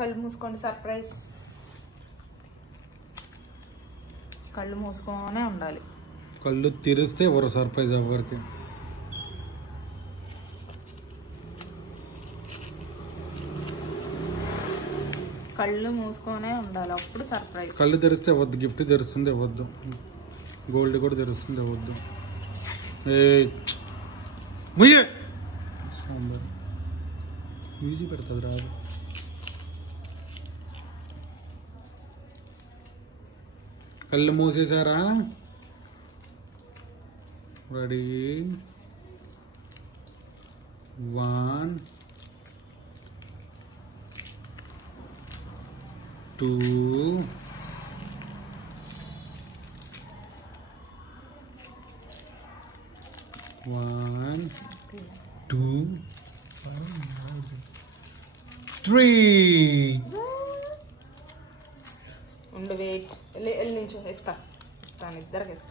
కళ్ళు మూసుకోండి. సర్ప్రైజ్. కళ్ళు మూసుకొనే ఉండాలి. కళ్ళు తెరిస్తే ఎవరు సర్ప్రైజ్ ఎవరికి. కళ్ళు మూసుకొనే ఉండాలి, అప్పుడు సర్ప్రైజ్. కళ్ళు తెరిస్తే వద్దు, గిఫ్ట్ తెరుస్తుంది వద్దు, గోల్డ్ కూడా తెరుస్తుంది వద్దు. ఈజీ పెడుతుంది రాదు. కళ్ళు మూసేసారా? రెడీ 1 2 1 2 3. ఉండు, వెయిట్. వెళ్ళి నుంచో. ఇస్తాను ఇద్దరికి ఇస్తాను.